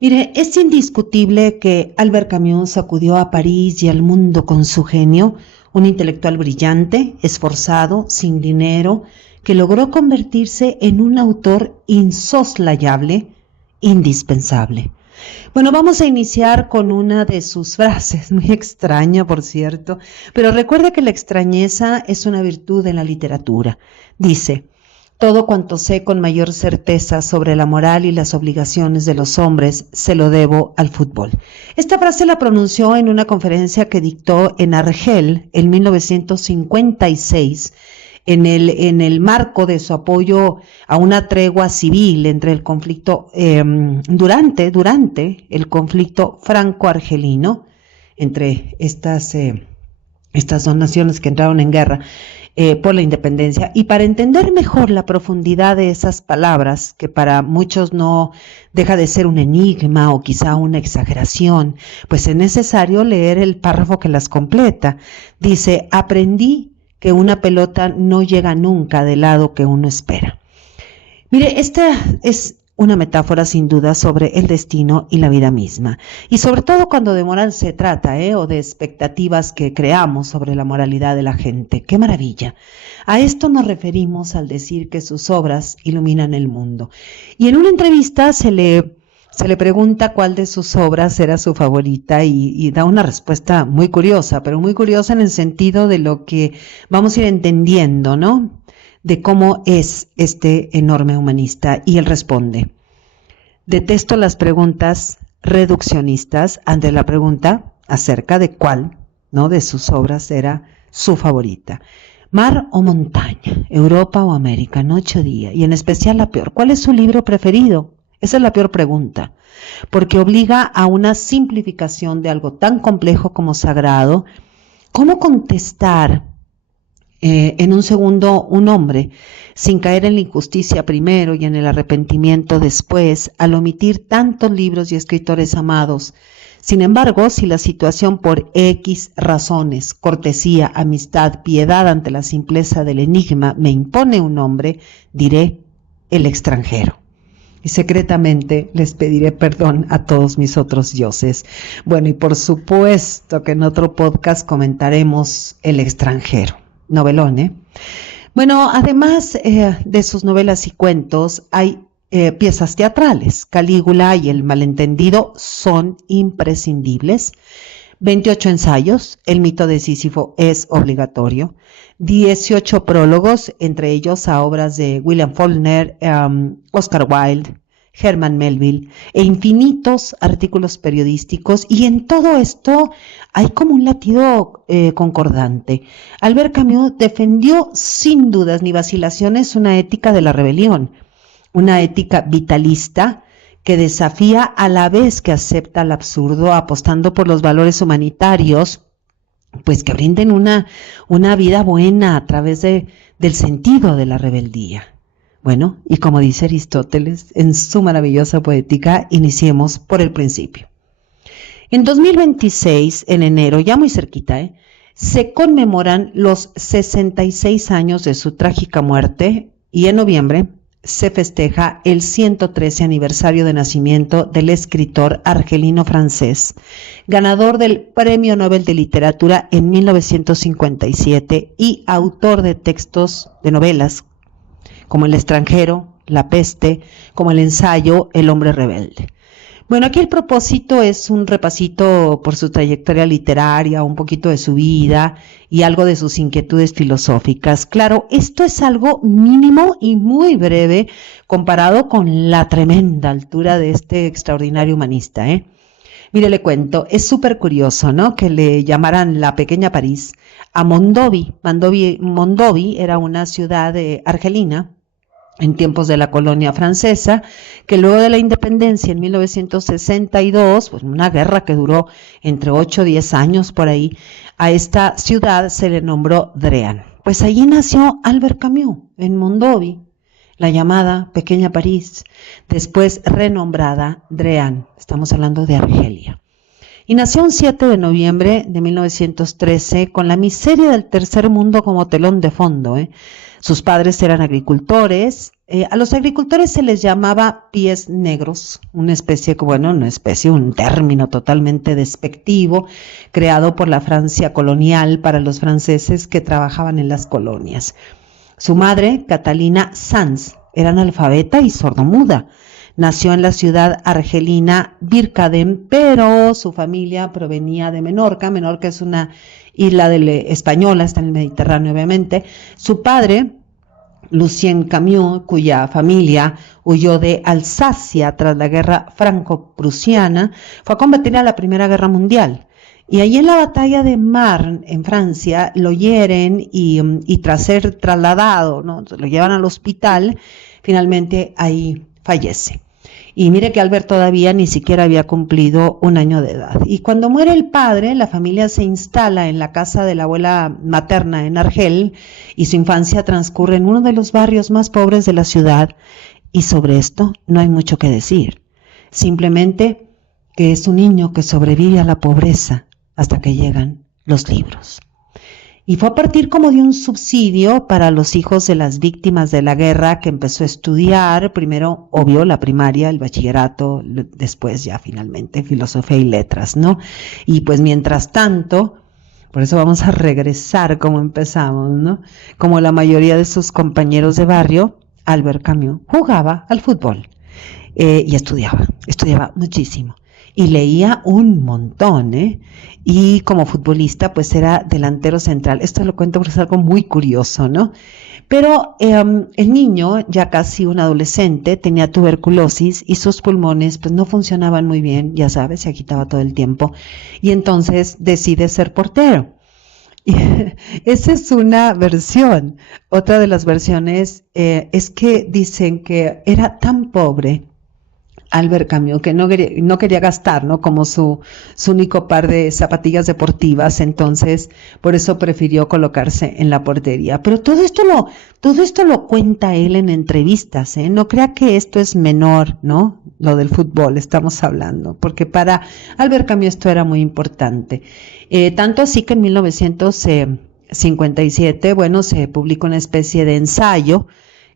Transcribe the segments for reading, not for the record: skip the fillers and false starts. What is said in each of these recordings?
Mire, es indiscutible que Albert Camus sacudió a París y al mundo con su genio, un intelectual brillante, esforzado, sin dinero, que logró convertirse en un autor insoslayable, indispensable. Bueno, vamos a iniciar con una de sus frases, muy extraña, por cierto, pero recuerde que la extrañeza es una virtud en la literatura. Dice: todo cuanto sé con mayor certeza sobre la moral y las obligaciones de los hombres se lo debo al fútbol. Esta frase la pronunció en una conferencia que dictó en Argel en 1956, en el marco de su apoyo a una tregua civil entre el conflicto, durante el conflicto franco-argelino, entre estas dos naciones que entraron en guerra por la independencia. Y para entender mejor la profundidad de esas palabras, que para muchos no deja de ser un enigma o quizá una exageración, pues es necesario leer el párrafo que las completa. Dice: aprendí que una pelota no llega nunca del lado que uno espera. Mire, esta es una metáfora sin duda sobre el destino y la vida misma. Y sobre todo cuando de moral se trata, o de expectativas que creamos sobre la moralidad de la gente. ¡Qué maravilla! A esto nos referimos al decir que sus obras iluminan el mundo. Y en una entrevista se le pregunta cuál de sus obras era su favorita y da una respuesta muy curiosa, pero muy curiosa en el sentido de lo que vamos a ir entendiendo, ¿no?, de cómo es este enorme humanista. Y él responde: detesto las preguntas reduccionistas ante la pregunta acerca de cuál, ¿no?, de sus obras era su favorita. Mar o montaña, Europa o América, noche o día, y en especial la peor: ¿cuál es su libro preferido? Esa es la peor pregunta, porque obliga a una simplificación de algo tan complejo como sagrado. ¿Cómo contestar en un segundo un hombre, sin caer en la injusticia primero y en el arrepentimiento después, al omitir tantos libros y escritores amados? Sin embargo, si la situación por X razones, cortesía, amistad, piedad ante la simpleza del enigma, me impone un nombre, diré el extranjero. Y secretamente les pediré perdón a todos mis otros dioses. Bueno, y por supuesto que en otro podcast comentaremos El extranjero. Novelón, ¿eh? Bueno, además de sus novelas y cuentos, hay piezas teatrales. Calígula y El malentendido son imprescindibles. 28 ensayos, El mito de Sísifo es obligatorio. 18 prólogos, entre ellos a obras de William Faulkner, Oscar Wilde, Herman Melville, e infinitos artículos periodísticos. Y en todo esto hay como un latido concordante. Albert Camus defendió sin dudas ni vacilaciones una ética de la rebelión, una ética vitalista que desafía a la vez que acepta el absurdo, apostando por los valores humanitarios, pues que brinden una vida buena a través del sentido de la rebeldía. Bueno, y como dice Aristóteles en su maravillosa poética, iniciemos por el principio. En 2026, en enero, ya muy cerquita, se conmemoran los 66 años de su trágica muerte, y en noviembre se festeja el 113 aniversario de nacimiento del escritor argelino-francés, ganador del Premio Nobel de Literatura en 1957 y autor de textos de novelas como El extranjero, La peste, como el ensayo El hombre rebelde. Bueno, aquí el propósito es un repasito por su trayectoria literaria, un poquito de su vida y algo de sus inquietudes filosóficas. Claro, esto es algo mínimo y muy breve comparado con la tremenda altura de este extraordinario humanista, Mire, le cuento, es súper curioso, ¿no?, que le llamaran la pequeña París a Mondovi. Mondovi era una ciudad argelina en tiempos de la colonia francesa, que luego de la independencia en 1962, pues una guerra que duró entre 8 o 10 años por ahí, a esta ciudad se le nombró Dréan. Pues allí nació Albert Camus, en Mondovi, la llamada Pequeña París, después renombrada Dréan. Estamos hablando de Argelia. y nació un 7 de noviembre de 1913 con la miseria del tercer mundo como telón de fondo. Sus padres eran agricultores. A los agricultores se les llamaba pies negros, un término totalmente despectivo, creado por la Francia colonial para los franceses que trabajaban en las colonias. Su madre, Catalina Sanz, era analfabeta y sordomuda. Nació en la ciudad argelina Birkadem, pero su familia provenía de Menorca. Menorca es una isla española, está en el Mediterráneo, obviamente. Su padre, Lucien Camus, cuya familia huyó de Alsacia tras la guerra franco-prusiana, fue a combatir a la Primera Guerra Mundial. Y ahí en la batalla de Marne, en Francia, lo hieren y tras ser trasladado, ¿no?, lo llevan al hospital, finalmente ahí fallece. Y mire que Albert todavía ni siquiera había cumplido 1 año de edad. Y cuando muere el padre, la familia se instala en la casa de la abuela materna en Argel y su infancia transcurre en uno de los barrios más pobres de la ciudad. Y sobre esto no hay mucho que decir. Simplemente que es un niño que sobrevive a la pobreza hasta que llegan los libros. Y fue a partir como de un subsidio para los hijos de las víctimas de la guerra que empezó a estudiar, primero, obvio, la primaria, el bachillerato, después ya finalmente filosofía y letras, ¿no? Y pues mientras tanto, por eso vamos a regresar como empezamos, ¿no? Como la mayoría de sus compañeros de barrio, Albert Camus jugaba al fútbol y estudiaba muchísimo. Y leía un montón, y como futbolista pues era delantero central. Esto lo cuento porque es algo muy curioso, ¿no? Pero el niño, ya casi un adolescente, tenía tuberculosis y sus pulmones pues no funcionaban muy bien, ya sabes, se agitaba todo el tiempo, y entonces decide ser portero. Y esa es una versión. Otra de las versiones es que dicen que era tan pobre Albert Camus, que no quería gastar, ¿no?, como su único par de zapatillas deportivas, entonces por eso prefirió colocarse en la portería. Pero todo esto lo cuenta él en entrevistas, no crea que esto es menor, ¿no?, lo del fútbol estamos hablando, porque para Albert Camus esto era muy importante. Tanto así que en 1957, se publicó una especie de ensayo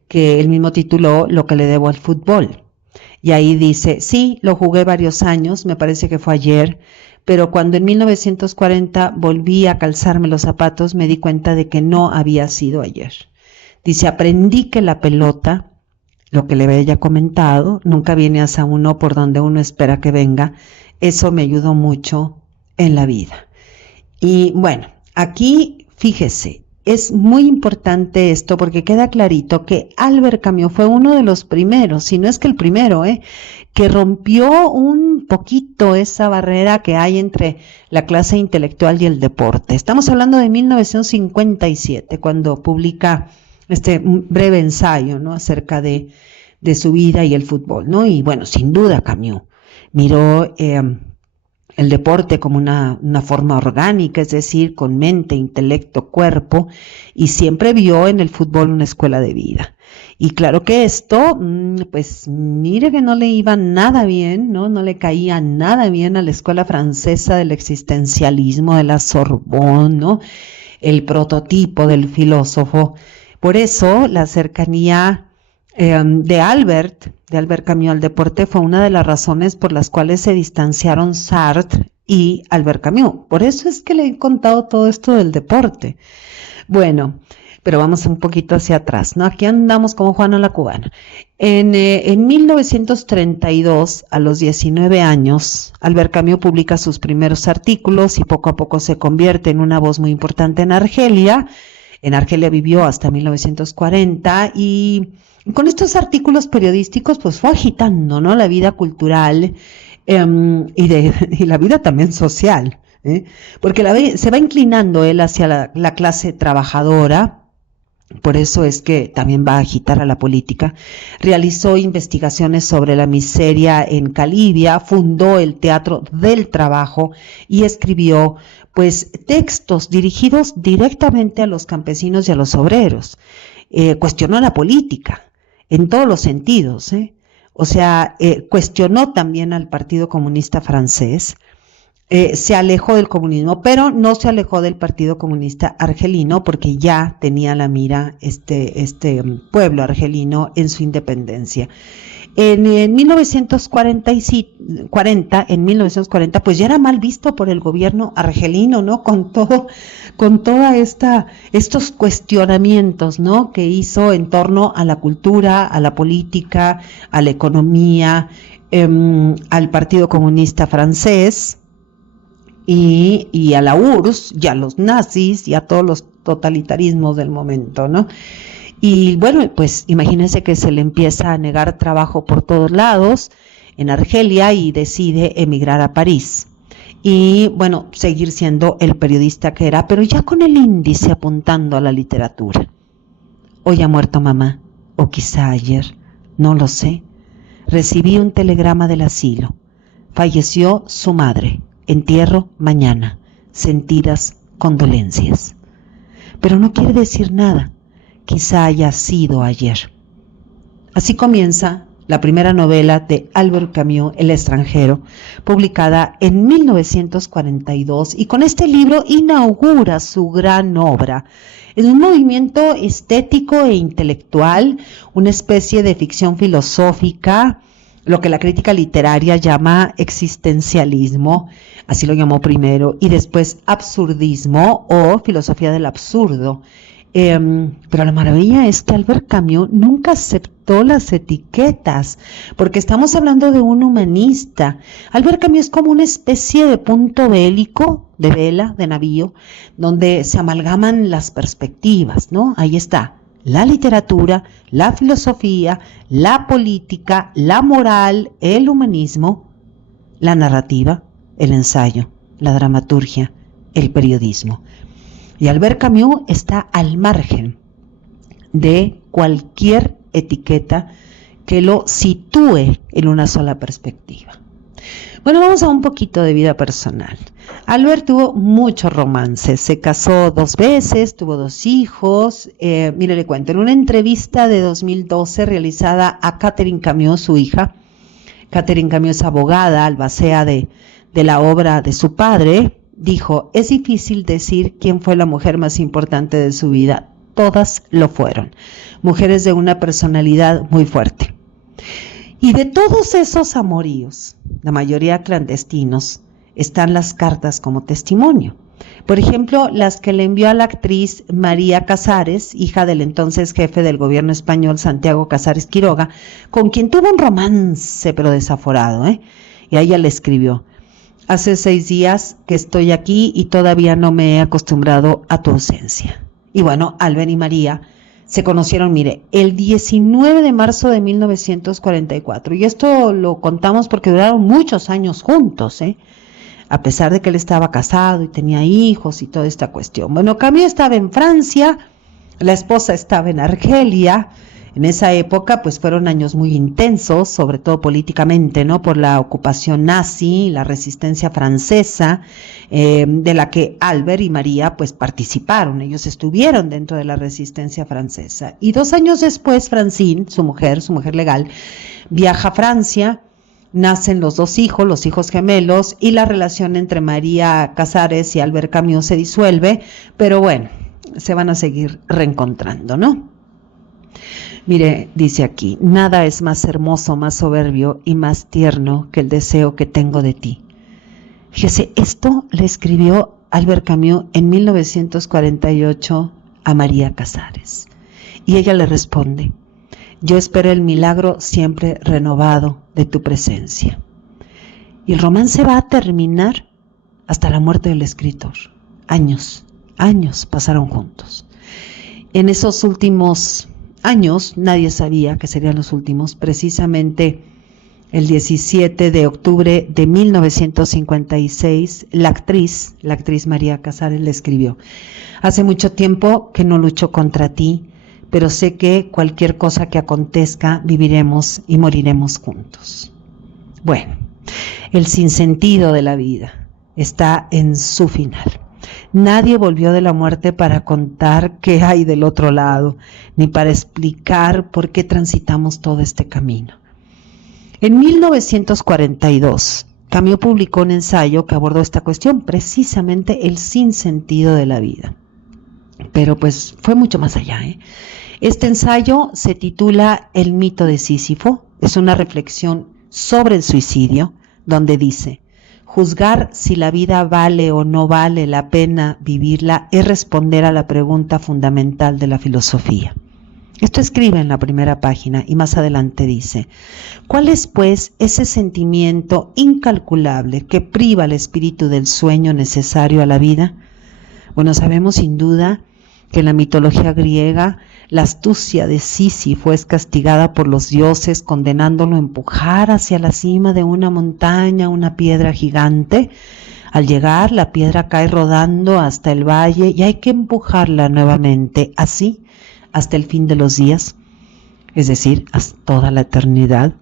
que él mismo tituló Lo que le debo al fútbol. Y ahí dice, sí, lo jugué varios años, me parece que fue ayer, pero cuando en 1940 volví a calzarme los zapatos, me di cuenta de que no había sido ayer. Dice, aprendí que la pelota, lo que le había comentado, nunca viene hacia uno por donde uno espera que venga. Eso me ayudó mucho en la vida. Y bueno, aquí fíjese, es muy importante esto porque queda clarito que Albert Camus fue uno de los primeros, si no es que el primero, que rompió un poquito esa barrera que hay entre la clase intelectual y el deporte. Estamos hablando de 1957, cuando publica este breve ensayo, ¿no?, acerca de su vida y el fútbol, ¿no? Y bueno, sin duda Camus miró el deporte como una forma orgánica, es decir, con mente, intelecto, cuerpo, y siempre vio en el fútbol una escuela de vida. Y claro que esto, pues mire que no le iba nada bien, ¿no? No le caía nada bien a la escuela francesa del existencialismo, de la Sorbonne, ¿no?, el prototipo del filósofo. Por eso la cercanía de Albert Camus al deporte fue una de las razones por las cuales se distanciaron Sartre y Albert Camus. Por eso es que le he contado todo esto del deporte. Bueno, pero vamos un poquito hacia atrás, ¿no? Aquí andamos como Juana la Cubana. En 1932, a los 19 años, Albert Camus publica sus primeros artículos y poco a poco se convierte en una voz muy importante en Argelia. En Argelia vivió hasta 1940 y con estos artículos periodísticos pues fue agitando, ¿no?, la vida cultural y la vida también social, porque se va inclinando él hacia la clase trabajadora. Por eso es que también va a agitar a la política. Realizó investigaciones sobre la miseria en Calibia, fundó el Teatro del Trabajo y escribió pues textos dirigidos directamente a los campesinos y a los obreros. Cuestionó la política en todos los sentidos, cuestionó también al Partido Comunista Francés. se alejó del comunismo, pero no se alejó del Partido Comunista Argelino porque ya tenía la mira este pueblo argelino en su independencia. En 1940, pues ya era mal visto por el gobierno argelino, ¿no? Con toda estos cuestionamientos, ¿no? Que hizo en torno a la cultura, a la política, a la economía, al Partido Comunista Francés y a la URSS y a los nazis y a todos los totalitarismos del momento, ¿no? Y bueno, pues imagínense que se le empieza a negar trabajo por todos lados en Argelia y decide emigrar a París. Y bueno, seguir siendo el periodista que era, pero ya con el índice apuntando a la literatura. Hoy ha muerto mamá, o quizá ayer, no lo sé. Recibí un telegrama del asilo. Falleció su madre. Entierro mañana. Sentidas condolencias. Pero no quiere decir nada. Quizá haya sido ayer. Así comienza la primera novela de Albert Camus, El extranjero, publicada en 1942, y con este libro inaugura su gran obra. Es un movimiento estético e intelectual, una especie de ficción filosófica, lo que la crítica literaria llama existencialismo, así lo llamó primero, y después absurdismo o filosofía del absurdo. Pero la maravilla es que Albert Camus nunca aceptó las etiquetas, porque estamos hablando de un humanista. Albert Camus es como una especie de punto bélico, de vela, de navío, donde se amalgaman las perspectivas, ¿no? Ahí está la literatura, la filosofía, la política, la moral, el humanismo, la narrativa, el ensayo, la dramaturgia, el periodismo. Y Albert Camus está al margen de cualquier etiqueta que lo sitúe en una sola perspectiva. Bueno, vamos a un poquito de vida personal. Albert tuvo muchos romances, se casó 2 veces, tuvo 2 hijos. Mire, le cuento, en una entrevista de 2012 realizada a Catherine Camus, su hija. Catherine Camus es abogada, albacea de la obra de su padre. Dijo, es difícil decir quién fue la mujer más importante de su vida. Todas lo fueron. Mujeres de una personalidad muy fuerte. Y de todos esos amoríos, la mayoría clandestinos, están las cartas como testimonio. Por ejemplo, las que le envió a la actriz María Casares, hija del entonces jefe del gobierno español Santiago Casares Quiroga, con quien tuvo un romance pero desaforado, y a ella le escribió: hace 6 días que estoy aquí y todavía no me he acostumbrado a tu ausencia. Y bueno, Albert y María se conocieron, mire, el 19 de marzo de 1944. Y esto lo contamos porque duraron muchos años juntos, a pesar de que él estaba casado y tenía hijos y toda esta cuestión. Bueno, Camus estaba en Francia, la esposa estaba en Argelia. En esa época, pues fueron años muy intensos, sobre todo políticamente, ¿no? Por la ocupación nazi, la resistencia francesa, de la que Albert y María, pues participaron. Ellos estuvieron dentro de la resistencia francesa. Y 2 años después, Francine, su mujer legal, viaja a Francia, nacen los 2 hijos, los hijos gemelos, y la relación entre María Casares y Albert Camus se disuelve, pero bueno, se van a seguir reencontrando, ¿no? Mire, dice aquí, nada es más hermoso, más soberbio y más tierno que el deseo que tengo de ti. Fíjese, esto le escribió Albert Camus en 1948 a María Casares. Y ella le responde: yo espero el milagro siempre renovado de tu presencia. Y el romance va a terminar hasta la muerte del escritor. Años pasaron juntos. En esos últimos años, nadie sabía que serían los últimos. Precisamente el 17 de octubre de 1956, la actriz María Casares le escribió: hace mucho tiempo que no lucho contra ti, pero sé que cualquier cosa que acontezca, viviremos y moriremos juntos. Bueno, el sinsentido de la vida está en su final. Nadie volvió de la muerte para contar qué hay del otro lado, ni para explicar por qué transitamos todo este camino. En 1942, Camus publicó un ensayo que abordó esta cuestión, precisamente el sinsentido de la vida. Pero pues fue mucho más allá, ¿eh? Este ensayo se titula El mito de Sísifo, es una reflexión sobre el suicidio, donde dice: juzgar si la vida vale o no vale la pena vivirla es responder a la pregunta fundamental de la filosofía. Esto escribe en la primera página y más adelante dice: ¿cuál es pues ese sentimiento incalculable que priva al espíritu del sueño necesario a la vida? Bueno, sabemos sin duda que en la mitología griega la astucia de Sísifo es castigada por los dioses, condenándolo a empujar hacia la cima de una montaña una piedra gigante. Al llegar, la piedra cae rodando hasta el valle y hay que empujarla nuevamente, así hasta el fin de los días, es decir, hasta toda la eternidad.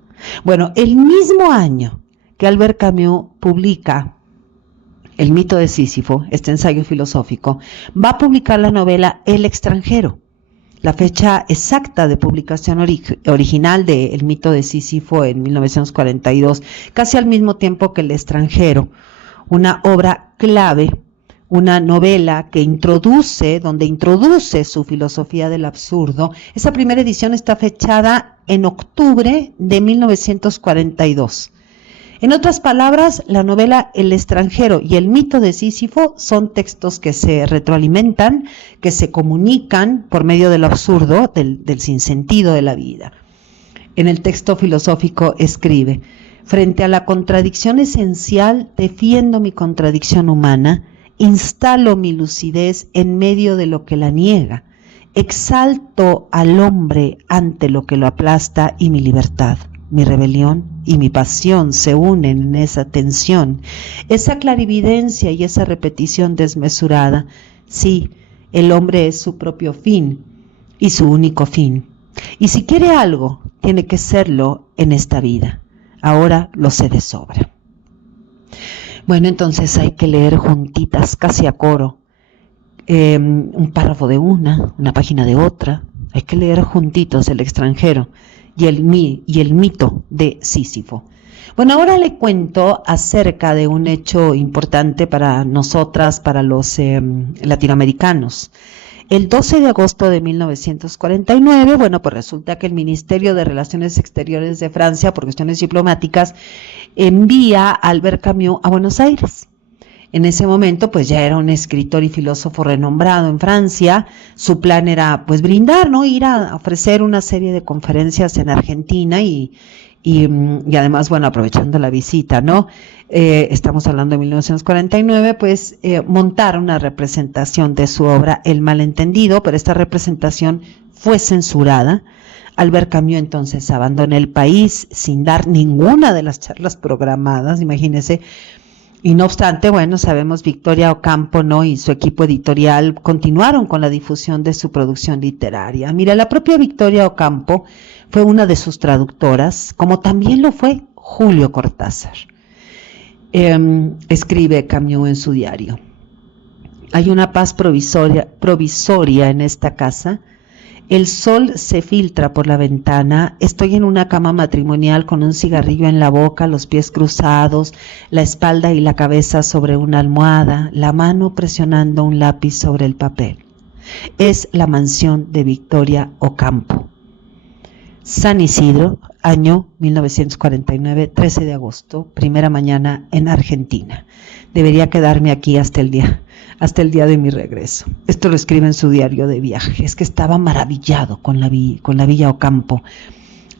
Bueno, el mismo año que Albert Camus publica El mito de Sísifo, este ensayo filosófico, va a publicar la novela El extranjero. La fecha exacta de publicación original de El mito de Sísifo en 1942, casi al mismo tiempo que El extranjero, una obra clave, una novela donde introduce su filosofía del absurdo. Esa primera edición está fechada en octubre de 1942. En otras palabras, la novela El extranjero y El mito de Sísifo son textos que se retroalimentan, que se comunican por medio del absurdo, del sinsentido de la vida. En el texto filosófico escribe: frente a la contradicción esencial, defiendo mi contradicción humana, instalo mi lucidez en medio de lo que la niega, exalto al hombre ante lo que lo aplasta y mi libertad, mi rebelión y mi pasión se unen en esa tensión, esa clarividencia y esa repetición desmesurada. Sí, el hombre es su propio fin y su único fin. Y si quiere algo, tiene que serlo en esta vida. Ahora lo sé de sobra. Bueno, entonces hay que leer juntitas, casi a coro, un párrafo de una página de otra. Hay que leer juntitos El extranjero y el mito de Sísifo. Bueno, ahora le cuento acerca de un hecho importante para nosotras, para los latinoamericanos. El 12 de agosto de 1949, bueno, pues resulta que el Ministerio de Relaciones Exteriores de Francia, por cuestiones diplomáticas, envía a Albert Camus a Buenos Aires. En ese momento, pues ya era un escritor y filósofo renombrado en Francia. Su plan era, pues, brindar, ¿no? Ir a ofrecer una serie de conferencias en Argentina y además, bueno, aprovechando la visita, ¿no? Estamos hablando de 1949, pues, montar una representación de su obra El malentendido, pero esta representación fue censurada. Albert Camus entonces abandona el país sin dar ninguna de las charlas programadas, imagínense. Y no obstante, bueno, sabemos Victoria Ocampo, ¿no? Y su equipo editorial continuaron con la difusión de su producción literaria. Mira, la propia Victoria Ocampo fue una de sus traductoras, como también lo fue Julio Cortázar. Escribe Camus en su diario: hay una paz provisoria en esta casa. El sol se filtra por la ventana, estoy en una cama matrimonial con un cigarrillo en la boca, los pies cruzados, la espalda y la cabeza sobre una almohada, la mano presionando un lápiz sobre el papel. Es la mansión de Victoria Ocampo. San Isidro, año 1949, 13 de agosto, primera mañana en Argentina. Debería quedarme aquí hasta el día de mi regreso. Esto lo escribe en su diario de viaje. Es que estaba maravillado con la Villa Ocampo.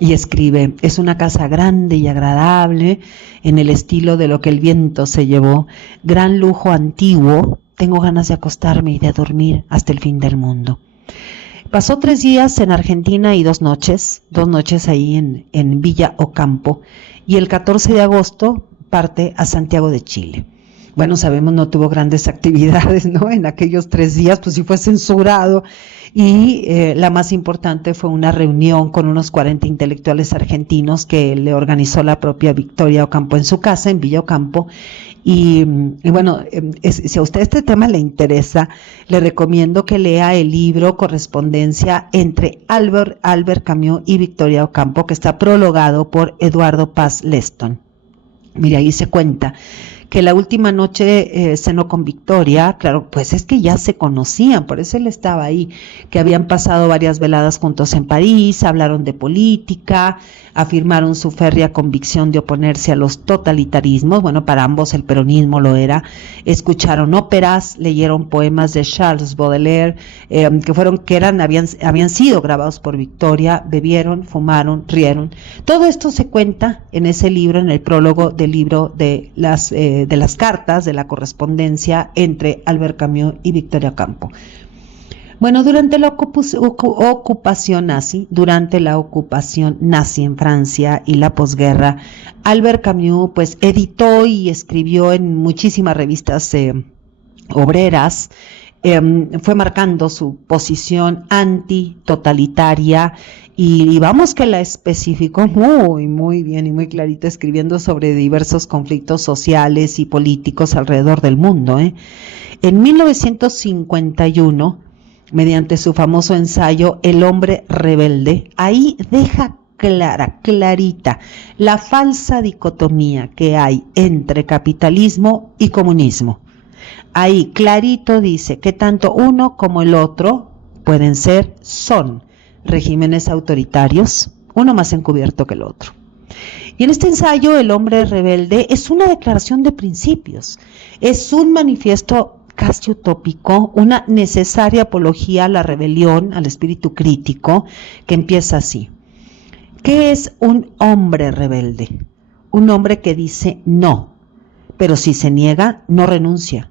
Y escribe: es una casa grande y agradable, en el estilo de lo que el viento se llevó, gran lujo antiguo, tengo ganas de acostarme y de dormir hasta el fin del mundo. Pasó 3 días en Argentina y 2 noches ahí en Villa Ocampo, y el 14 de agosto parte a Santiago de Chile. Bueno, sabemos, no tuvo grandes actividades, ¿no? En aquellos 3 días, pues sí fue censurado, y la más importante fue una reunión con unos 40 intelectuales argentinos que le organizó la propia Victoria Ocampo en su casa, en Villa Ocampo. Y bueno, si a usted este tema le interesa, le recomiendo que lea el libro Correspondencia entre Albert Camus y Victoria Ocampo, que está prologado por Eduardo Paz Leston. Mire, ahí se cuenta que la última noche cenó con Victoria. Claro, pues es que ya se conocían, por eso él estaba ahí, que habían pasado varias veladas juntos en París, hablaron de política, afirmaron su férrea convicción de oponerse a los totalitarismos. Bueno, para ambos el peronismo lo era. Escucharon óperas, leyeron poemas de Charles Baudelaire, habían sido grabados por Victoria, bebieron, fumaron, rieron. Todo esto se cuenta en ese libro, en el prólogo del libro de las cartas, de la correspondencia entre Albert Camus y Victoria Campo. Bueno, durante la ocupación nazi en Francia y la posguerra, Albert Camus pues editó y escribió en muchísimas revistas obreras. Fue marcando su posición antitotalitaria y vamos que la especificó muy bien y muy clarita, escribiendo sobre diversos conflictos sociales y políticos alrededor del mundo. En 1951, mediante su famoso ensayo El hombre rebelde, ahí deja clarita la falsa dicotomía que hay entre capitalismo y comunismo. Ahí clarito dice que tanto uno como el otro son regímenes autoritarios, uno más encubierto que el otro. Y en este ensayo, El hombre rebelde es una declaración de principios, es un manifiesto casi utópico, una necesaria apología a la rebelión, al espíritu crítico, que empieza así. ¿Qué es un hombre rebelde? Un hombre que dice no, pero si se niega, no renuncia.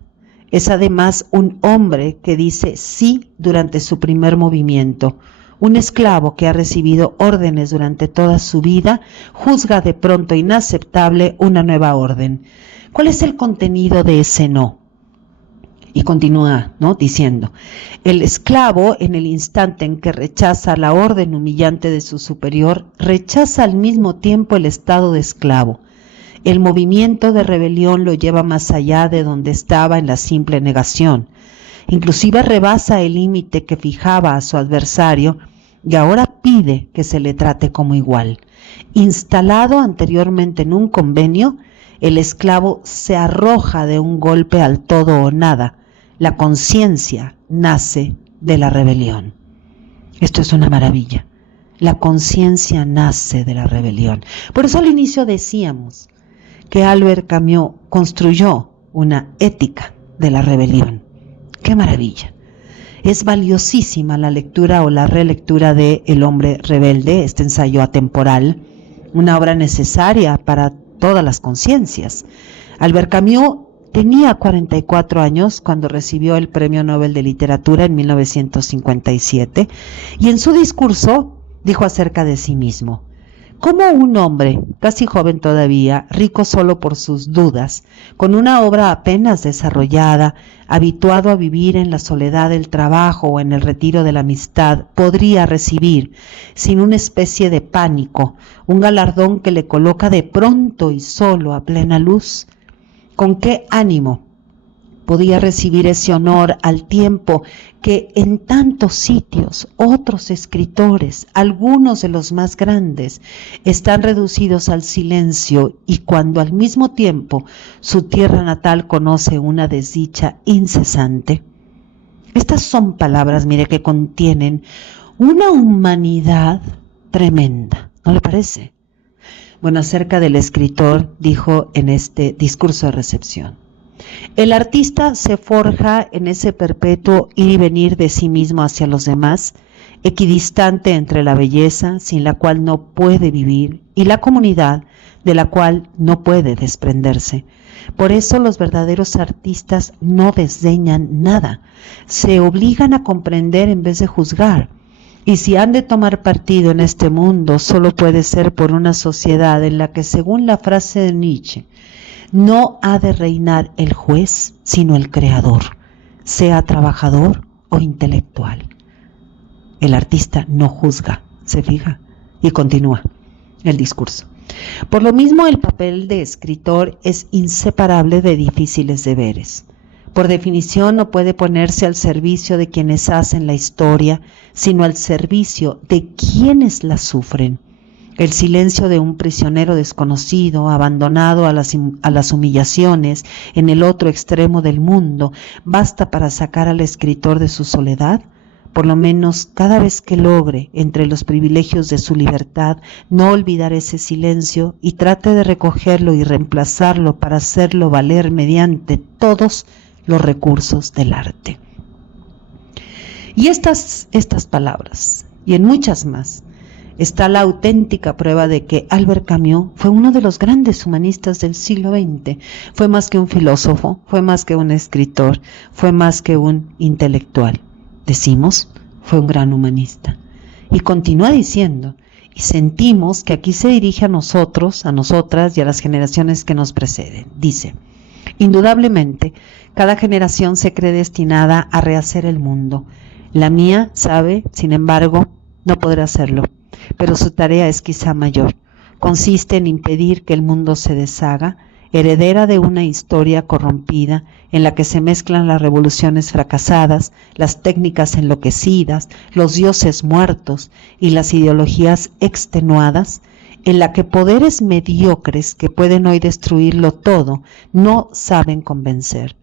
Es además un hombre que dice sí durante su primer movimiento. Un esclavo que ha recibido órdenes durante toda su vida juzga de pronto inaceptable una nueva orden. ¿Cuál es el contenido de ese no? Y continúa, diciendo, el esclavo, en el instante en que rechaza la orden humillante de su superior, rechaza al mismo tiempo el estado de esclavo. El movimiento de rebelión lo lleva más allá de donde estaba en la simple negación. Inclusive rebasa el límite que fijaba a su adversario y ahora pide que se le trate como igual. Instalado anteriormente en un convenio, el esclavo se arroja de un golpe al todo o nada. La conciencia nace de la rebelión. Esto es una maravilla. La conciencia nace de la rebelión. Por eso al inicio decíamos que Albert Camus construyó una ética de la rebelión. ¡Qué maravilla! Es valiosísima la lectura o la relectura de El hombre rebelde, este ensayo atemporal, una obra necesaria para todas las conciencias. Albert Camus tenía 44 años cuando recibió el Premio Nobel de Literatura en 1957 y en su discurso dijo acerca de sí mismo: ¿cómo un hombre, casi joven todavía, rico solo por sus dudas, con una obra apenas desarrollada, habituado a vivir en la soledad del trabajo o en el retiro de la amistad, podría recibir, sin una especie de pánico, un galardón que le coloca de pronto y solo a plena luz? ¿Con qué ánimo podía recibir ese honor al tiempo que en tantos sitios otros escritores, algunos de los más grandes, están reducidos al silencio y cuando al mismo tiempo su tierra natal conoce una desdicha incesante? Estas son palabras, mire, que contienen una humanidad tremenda, ¿no le parece? Bueno, acerca del escritor dijo en este discurso de recepción: el artista se forja en ese perpetuo ir y venir de sí mismo hacia los demás, equidistante entre la belleza, sin la cual no puede vivir, y la comunidad, de la cual no puede desprenderse. Por eso los verdaderos artistas no desdeñan nada, se obligan a comprender en vez de juzgar. Y si han de tomar partido en este mundo, solo puede ser por una sociedad en la que, según la frase de Nietzsche, no ha de reinar el juez, sino el creador, sea trabajador o intelectual. El artista no juzga, ¿se fija? Y continúa el discurso. Por lo mismo, el papel de escritor es inseparable de difíciles deberes. Por definición, no puede ponerse al servicio de quienes hacen la historia, sino al servicio de quienes la sufren. El silencio de un prisionero desconocido, abandonado a las humillaciones en el otro extremo del mundo, basta para sacar al escritor de su soledad. Por lo menos cada vez que logre, entre los privilegios de su libertad, no olvidar ese silencio y trate de recogerlo y reemplazarlo para hacerlo valer mediante todos los recursos del arte. Y estas palabras, y en muchas más, está la auténtica prueba de que Albert Camus fue uno de los grandes humanistas del siglo XX. Fue más que un filósofo, fue más que un escritor, fue más que un intelectual. Decimos, fue un gran humanista. Y continúa diciendo, y sentimos que aquí se dirige a nosotros, a nosotras y a las generaciones que nos preceden. Dice, indudablemente, cada generación se cree destinada a rehacer el mundo. La mía, sabe, sin embargo, no podrá hacerlo, pero su tarea es quizá mayor. Consiste en impedir que el mundo se deshaga, heredera de una historia corrompida en la que se mezclan las revoluciones fracasadas, las técnicas enloquecidas, los dioses muertos y las ideologías extenuadas, en la que poderes mediocres que pueden hoy destruirlo todo no saben convencer,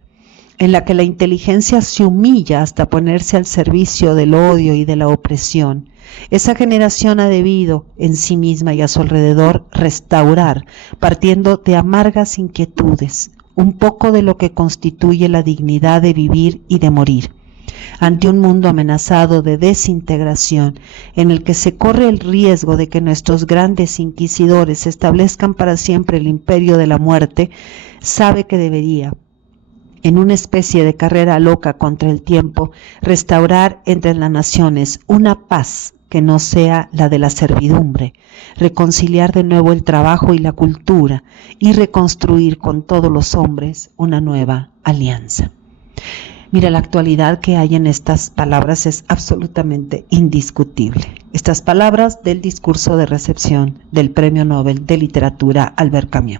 en la que la inteligencia se humilla hasta ponerse al servicio del odio y de la opresión. Esa generación ha debido, en sí misma y a su alrededor, restaurar, partiendo de amargas inquietudes, un poco de lo que constituye la dignidad de vivir y de morir, ante un mundo amenazado de desintegración, en el que se corre el riesgo de que nuestros grandes inquisidores establezcan para siempre el imperio de la muerte. Sabe que debería, en una especie de carrera loca contra el tiempo, restaurar entre las naciones una paz que no sea la de la servidumbre, reconciliar de nuevo el trabajo y la cultura y reconstruir con todos los hombres una nueva alianza. Mira, la actualidad que hay en estas palabras es absolutamente indiscutible. Estas palabras del discurso de recepción del Premio Nobel de Literatura Albert Camus.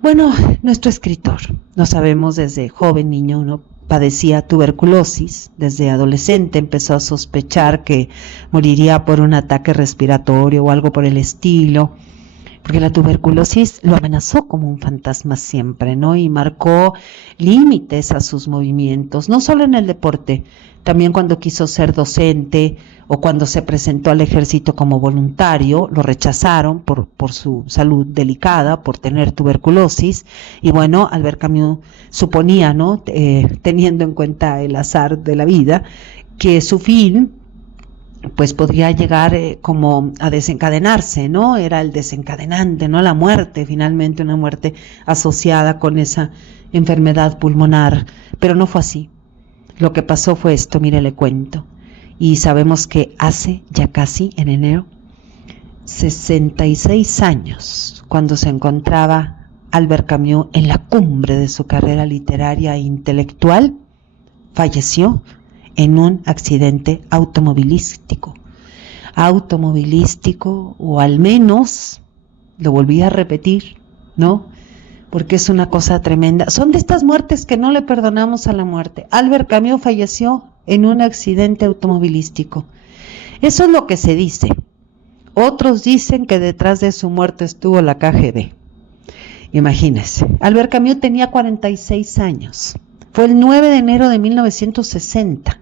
Bueno, nuestro escritor, lo sabemos desde joven niño, uno padecía tuberculosis, desde adolescente empezó a sospechar que moriría por un ataque respiratorio o algo por el estilo, porque la tuberculosis lo amenazó como un fantasma siempre, ¿no? Y marcó límites a sus movimientos, no solo en el deporte, también cuando quiso ser docente o cuando se presentó al ejército como voluntario, lo rechazaron por su salud delicada, por tener tuberculosis, y bueno, Albert Camus suponía, ¿no? Teniendo en cuenta el azar de la vida, que su fin pues podría llegar como a desencadenarse, ¿no? Era el desencadenante, ¿no? La muerte, finalmente una muerte asociada con esa enfermedad pulmonar, pero no fue así. Lo que pasó fue esto, mire, le cuento, y sabemos que hace ya casi, en enero, 66 años, cuando se encontraba Albert Camus en la cumbre de su carrera literaria e intelectual, falleció en un accidente automovilístico, o al menos, lo volví a repetir, ¿no? Porque es una cosa tremenda. Son de estas muertes que no le perdonamos a la muerte. Albert Camus falleció en un accidente automovilístico. Eso es lo que se dice. Otros dicen que detrás de su muerte estuvo la KGB. Imagínense, Albert Camus tenía 46 años. Fue el 9 de enero de 1960.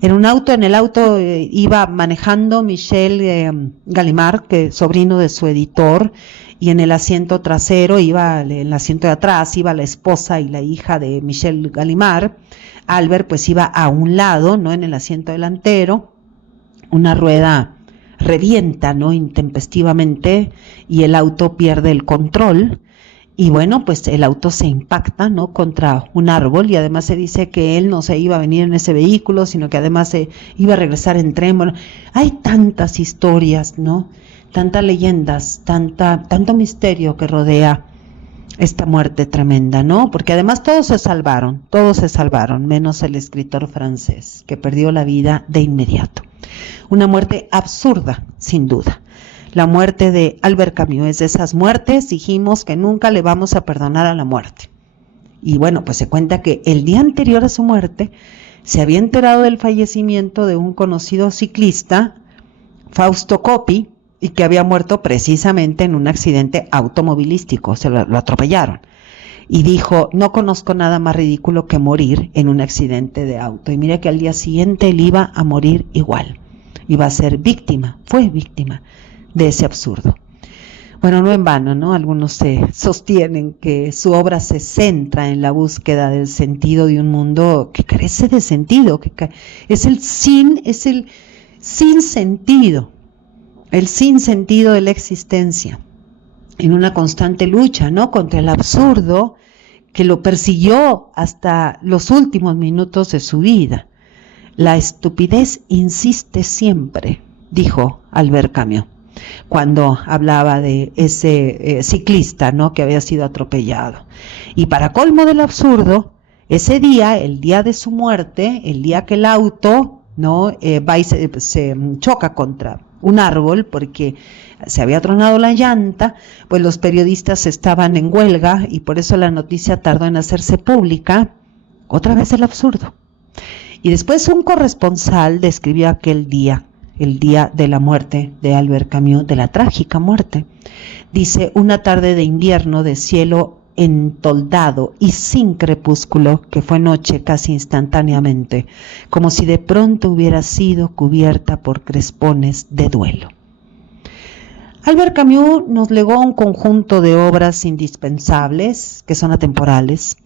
En el auto iba manejando Michel Gallimard, que es sobrino de su editor, y en el asiento trasero en el asiento de atrás iba la esposa y la hija de Michel Gallimard. Albert pues iba a un lado, ¿no? En el asiento delantero. Una rueda revienta, ¿no? Intempestivamente, y el auto pierde el control. Y bueno, pues el auto se impacta, ¿no? Contra un árbol, y además se dice que él no se iba a venir en ese vehículo, sino que además se iba a regresar en tren. Bueno, hay tantas historias, ¿no? Tantas leyendas, tanto misterio que rodea esta muerte tremenda, ¿no? Porque además todos se salvaron, menos el escritor francés, que perdió la vida de inmediato. Una muerte absurda, sin duda. La muerte de Albert Camus es de esas muertes, dijimos, que nunca le vamos a perdonar a la muerte. Y bueno, pues se cuenta que el día anterior a su muerte se había enterado del fallecimiento de un conocido ciclista, Fausto Coppi, y que había muerto precisamente en un accidente automovilístico, lo atropellaron. Y dijo, no conozco nada más ridículo que morir en un accidente de auto. Y mira que al día siguiente él iba a morir igual. Iba a ser víctima, fue víctima de ese absurdo. Bueno, no en vano, ¿no? Algunos se sostienen que su obra se centra en la búsqueda del sentido de un mundo que carece de sentido, es el sinsentido de la existencia, en una constante lucha, ¿no? Contra el absurdo que lo persiguió hasta los últimos minutos de su vida. La estupidez insiste siempre, dijo Albert Camus, cuando hablaba de ese ciclista, ¿no? Que había sido atropellado. Y para colmo del absurdo, ese día, el día de su muerte, el día que el auto, ¿no? Va y se choca contra un árbol porque se había tronado la llanta, pues los periodistas estaban en huelga y por eso la noticia tardó en hacerse pública. Otra vez el absurdo. Y después un corresponsal describió aquel día, el día de la muerte de Albert Camus, de la trágica muerte. Dice, una tarde de invierno de cielo entoldado y sin crepúsculo, que fue noche casi instantáneamente, como si de pronto hubiera sido cubierta por crespones de duelo. Albert Camus nos legó un conjunto de obras indispensables, que son atemporales,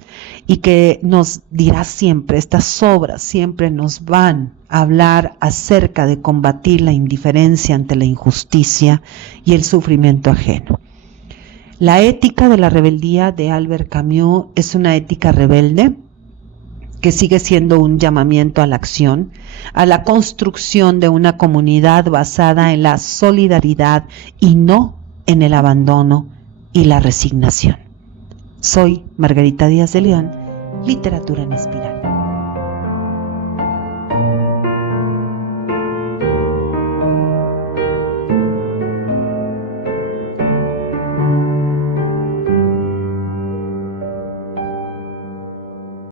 y que nos dirá siempre, estas obras siempre nos van a hablar acerca de combatir la indiferencia ante la injusticia y el sufrimiento ajeno. La ética de la rebeldía de Albert Camus es una ética rebelde que sigue siendo un llamamiento a la acción, a la construcción de una comunidad basada en la solidaridad y no en el abandono y la resignación. Soy Margarita Díaz de León, Literatura en Espiral.